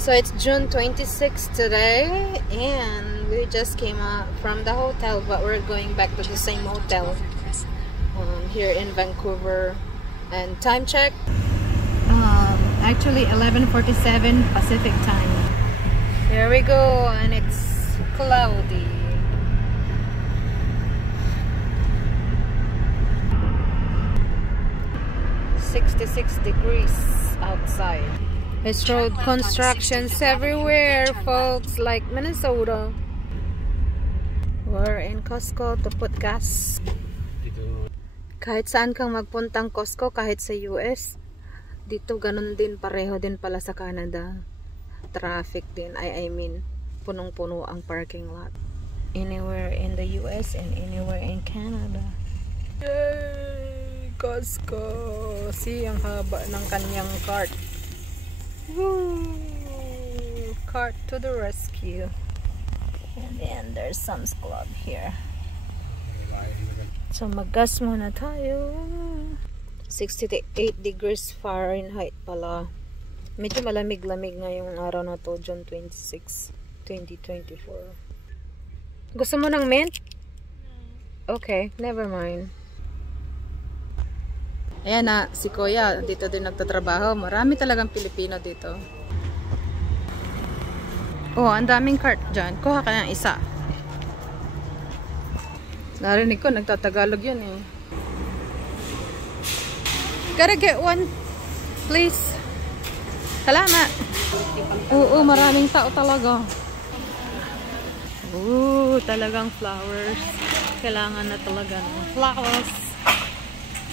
So it's June 26th today, and we just came out from the hotel, but we're going back to the same hotel here in Vancouver. And time check, actually 11:47 Pacific time. Here we go, and it's cloudy. .66 degrees outside. It's road constructions everywhere, folks, like Minnesota. We're in Costco to put gas. Kahit saan kang magpuntang Costco, kahit sa US, dito ganun din, pareho din pala sa Canada. Traffic din, I mean, punong-puno ang parking lot. Anywhere in the US and anywhere in Canada. Yay! Costco! See, ang haba ng kanyang cart. Woo! Cart to the rescue. And then there's Sam's Club here. So mag-gas muna tayo. 68 degrees Fahrenheit pala. Medyo malamig-lamig ngayong araw na to, June 26, 2024. Gusto mo ng mint? Okay, never mind. Ayan na, si Kuya, dito din nagtatrabaho. Marami talagang Pilipino dito. Oh, ang daming cart dyan. Kuha ka ng isa. Narinig ko, nagtatagalog yun eh. Gotta get one, please. Salamat. Oo, maraming tao talaga. Oo, talagang flowers. Kailangan na talaga ng flowers.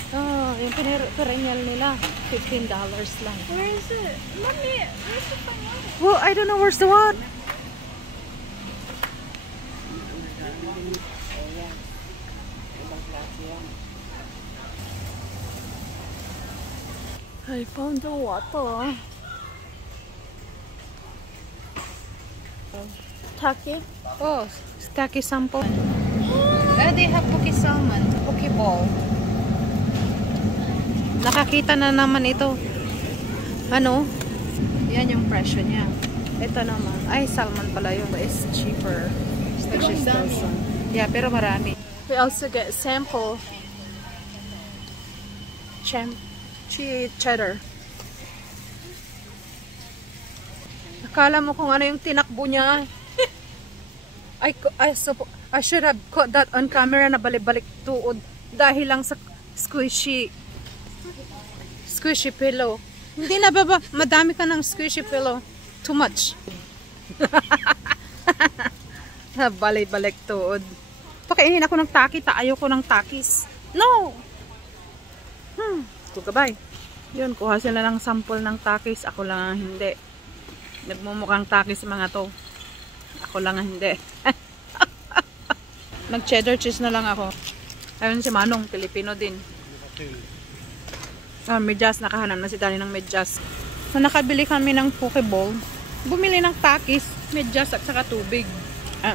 Oh, yung perennial nila, $15 lang. Where is it? Mommy, where's the pineapple? Well, I don't know where's the one. I found the water. Taki? Oh, Taki sample. They have Poke Salmon, Poke Ball. Nakakita na naman ito. Ano? Yan yung presyo niya. Ito naman. Ay, salmon pala yung. It's cheaper. Yeah, pero marami. We also get sample. Cheddar. Akala mo kung ano yung tinakbo niya. I should have caught that on camera na balik-balik tuod dahil lang sa squishy pillow. Hindi na baba, madami ka ng squishy pillow. Too much. Balik-balik tuod. Pakainin ako ng taki, ayoko ng takis. No! Goodbye. Yun, kuha sila ng sample ng takis. Ako lang ang hindi. Nagmumukhang takis mga to. Ako lang ang hindi. Mag cheddar cheese na lang ako. Ayun si Manong, Pilipino din. Medyas, nakahanap na si Dani ng medyas. So nakabili kami ng Pokeball. Bumili ng takis, medyas at saka tubig.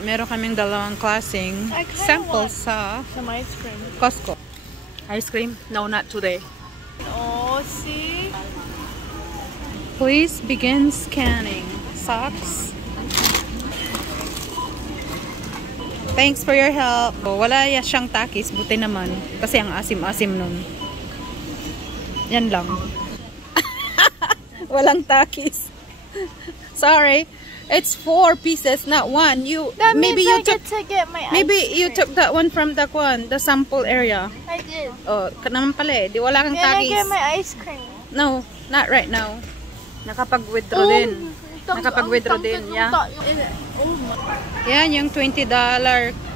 Meron kaming dalawang klaseng samples sa Some ice cream. Costco. Ice cream? No, not today. Oh, see? Please begin scanning. Socks. Thanks for your help. Oh, wala siyang takis, buti naman. Kasi ang asim-asim nun. Yan lang. Walang takis. Sorry. It's 4 pieces, not one. That maybe means you I get to get my maybe ice you cream. took that one from the sample area. I did. Oh, naman pala eh. Di wala kang Can I takis. get my ice cream? No, not right now. Nakapag-withdraw din. Nakapag-withdraw din, yeah. Yan, yung $20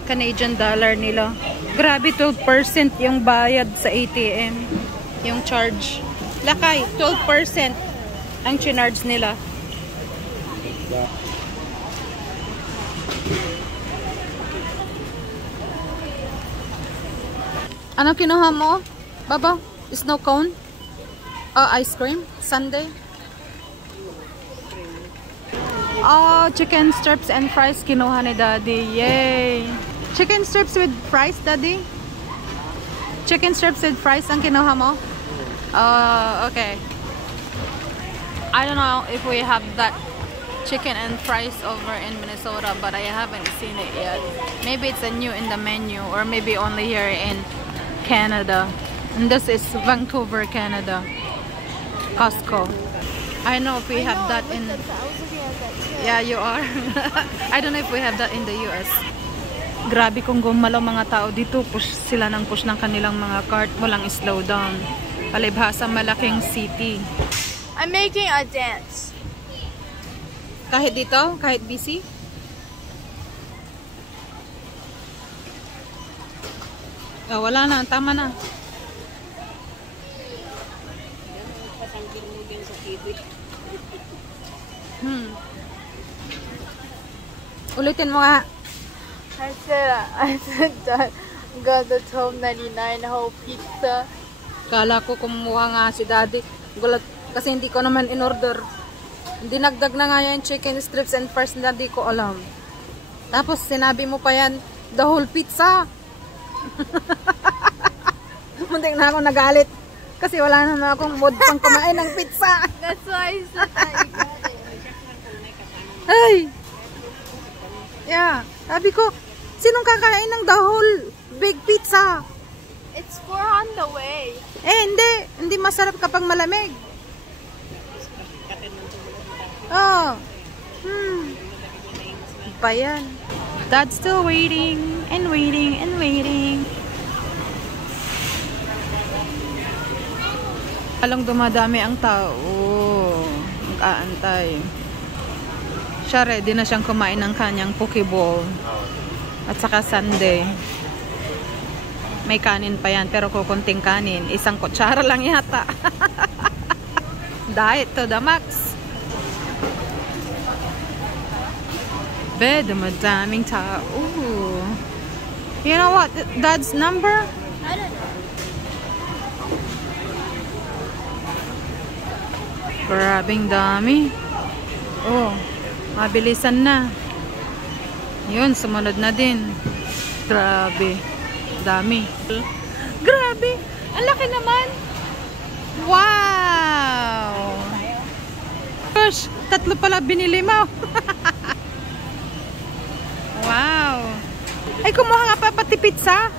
Canadian dollar nila. Grabe, 12% yung bayad sa ATM. Yung charge. Lakay, 12% ang charge nila. Ano kinuha mo? Baba? Snow cone? Ice cream? Sundae? Oh, chicken strips and fries kinuha ni Daddy. Yay! Chicken strips with fries, Daddy? Chicken strips with fries ang kinuha mo? Okay. I don't know if we have that chicken and fries over in Minnesota, but I haven't seen it yet. Maybe it's a new in the menu, or maybe only here in Canada. And this is Vancouver, Canada. Costco. I know if we have that in... Yeah, you are. I don't know if we have that in the US. Grabe kung gumalaw mga tao dito. Push sila ng push ng kanilang mga cart. Walang slow down. Palibhasa malaking city. I'm making a dance. Kahit dito? Kahit busy? Oh, wala na. Tama na. Ulitin mo nga. I said that got the $12.99 whole pizza. Kala ko kumuha nga si daddy. Gulat kasi hindi ko naman in order. Dinagdag na nga yan chicken strips and fries na di ko alam. Tapos sinabi mo pa yan, the whole pizza. Muntik na ako nagalit. Kasi wala na akong mood pang kumain ng pizza. That's why I said that you got it. Ay! Yeah. Sabi ko, sinong kakain ng the whole big pizza? It's for on the way. Eh, hindi. Hindi masarap kapag malamig. Oh. Pa yan. Dad's still waiting and waiting and waiting. Alang dumadami ang tao. Mag-aantay. Siya ready na siyang kumain ng kanyang pokeball. At saka sundae. May kanin pa yan, pero kukunting kanin. Isang kutsara lang yata. Diet to the max. Bed, madaming tao. Ooh. You know what? Dad's number? I don't know. Grabing dami. Oh, mabilisan na. Yun, sumunod na din. Grabe. Dami. Grabe. Ang laki naman. Wow. Gosh, 3 pala binili mo. Wow. Ay, kumuha nga pa pati pizza.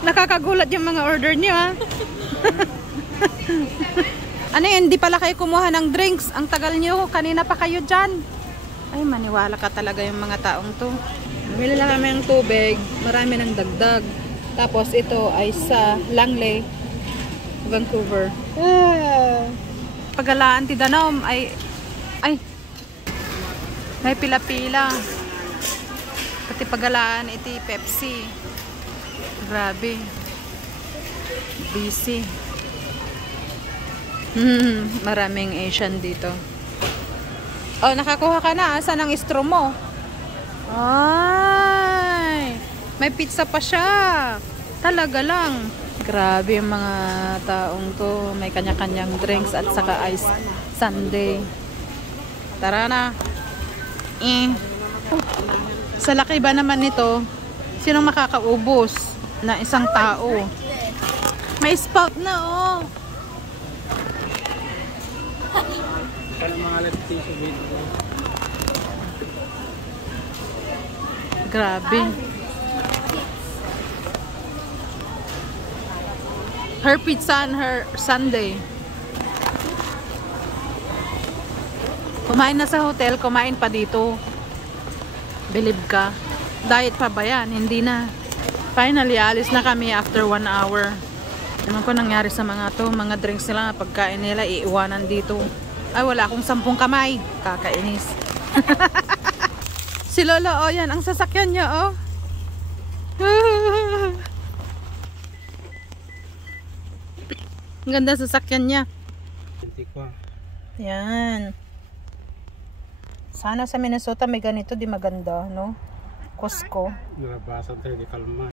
Nakakagulat yung mga order niyo, ha? Ano yun, hindi pala kayo kumuha ng drinks. Ang tagal niyo, kanina pa kayo dyan. Ay, maniwala ka talaga yung mga taong to. Bumili lang kami ng tubig. Marami ng dagdag. Tapos ito ay sa Langley, Vancouver. Pagalaan ti Danom ay may pila-pila. Pati pagalaan iti Pepsi. Grabe. Busy. Maraming Asian dito. Oh, nakakuha ka na. Saan ang straw mo? Ay, may pizza pa siya. Talaga lang. Grabe yung mga taong to. May kanya-kanyang drinks at saka ice sundae. Tara na. Sa laki ba naman nito? Sinong makakaubos na isang tao? May spout na, oh. Grabe. Her pizza and her sundae. Kumain na sa hotel, kumain pa dito. Believe ka. Diet pa ba yan? Hindi na. Finally, alis na kami after 1 hour. Naman ko nangyari sa mga to. Mga drinks nila, pagkain nila, iiwanan dito. Ay, wala akong 10 kamay. Kakainis. Si Lola, oh, yan. Ang sasakyan niya, oh. Ang ganda sasakyan niya. Yan. Sana sa Minnesota may ganito, di maganda, no? Costco.